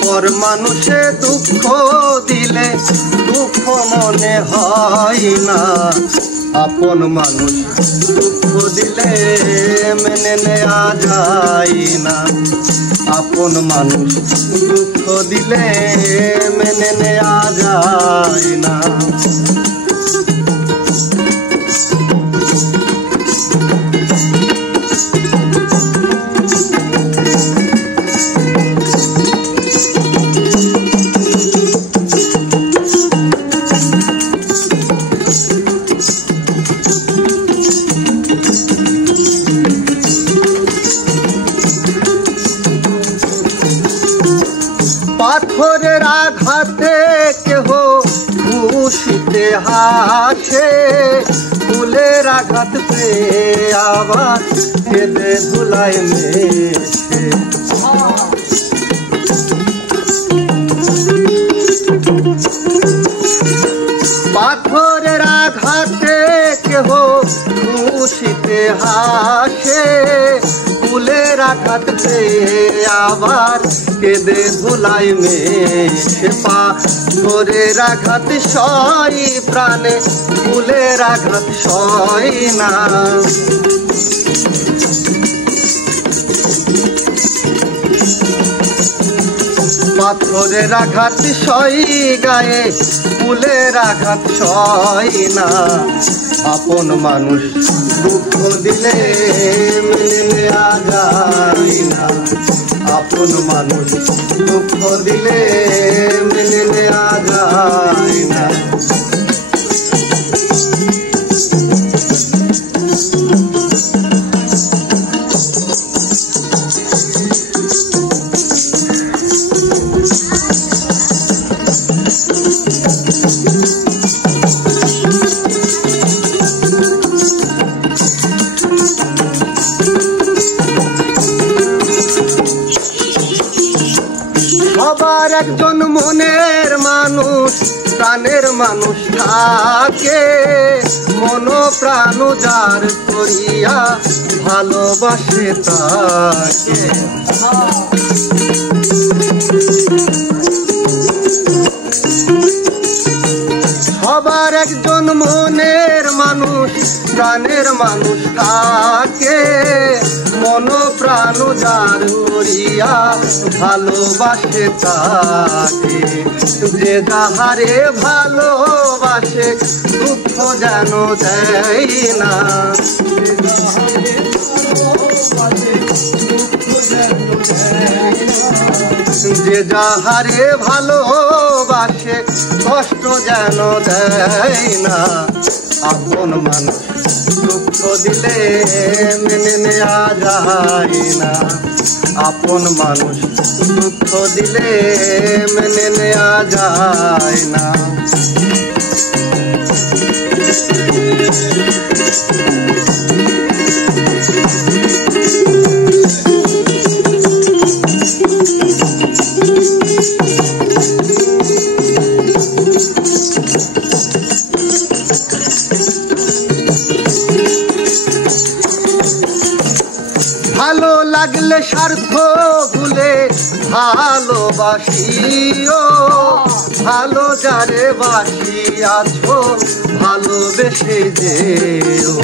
পর মানুষে দুঃখ দিলে দুঃখ মনে হয় না, আপন মানুষ দুঃখ দিলে মেনে নেওয়া যায় না, আপন মানুষ দুঃখ দিলে মেনে নেওয়া যায় না। পাথরের আঘাতে কেহ খুশিতে হাসে, ফুলের আঘাত পেয়ে আবার কেঁদে ধুলায় মেশে। পাথরের আঘাতে কেহ খুশিতে হাসে, ফুলের আঘাত পেয়ে আবার কেঁদে ধুলায় মেশে। পাথরের আঘাত সয় প্রাণে, ফুলের আঘাত সয় না। পাথরের আঘাত সয় গায়ে, ফুলের আঘাত সয় না, আপন মানুষ দুঃখ দিলে মেনে নেওয়া যায় না, আপন মানুষ দুঃখ দিলে মেনে নেওয়া যায় না। সবার একজন মনের মানুষ, প্রাণের মানুষ থাকে, মন প্রাণ যার করিয়া ভালোবাসে তাকে। সবার একজন মনের মানুষ, প্রাণের মানুষ থাকে, মন প্রাণ যার করিয়া ভালোবাসে তাকে। যে যাহারে ভালোবাসে দুঃখ যেন দেয় না, যে যাহারে ভালোবাসে কষ্ট যেন দেয় না, আপন মানুষ দুঃখ দিলে মেনে নেওয়া যায় না, আপন মানুষ দুঃখ দিলে মেনে নেওয়া যায় না। ভালো লাগলে স্বার্থ ভুলে ভালোবাসিও, ভালো যারে বাসিয়াছো ভালোবেসে যেও।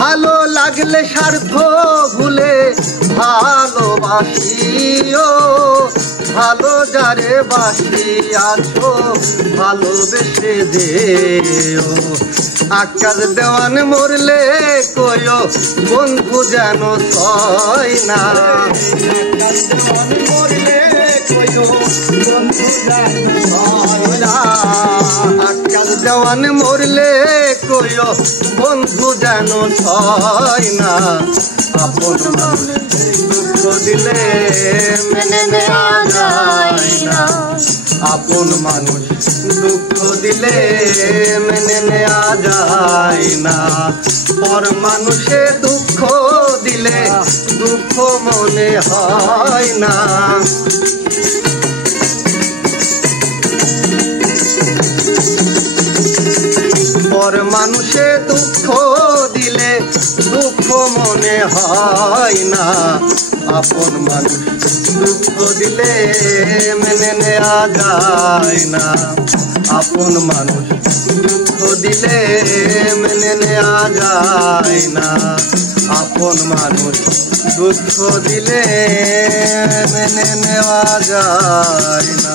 ভালো লাগলে স্বার্থ ভুলে ভালোবাসিও, ভালো যারে বাসিয়াছো ভালোবেসে যেও। আকাশ দেওয়ান মরলে কইও বন্ধু যেন সয় না, আকাশ দেওয়ান মরলে কইও বন্ধু যেন সয় না, আপন দুঃখ দিলে মেনে নেওয়া যায় না, আপন মানুষ দুঃখ দিলে মেনে নেওয়া যায় না। পর মানুষে দুঃখ দিলে দুঃখ মনে হয় না। পর মানুষে দুঃখ দিলে দুঃখ মনে হয় না। আপন মানুষ দুঃখ দিলে মেনে নেওয়া যায় না। আপন মানুষ দুঃখ দিলে মেনে নেওয়া যায় না। আপন মানুষ দুঃখ দিলে মেনে নেওয়া যায় না।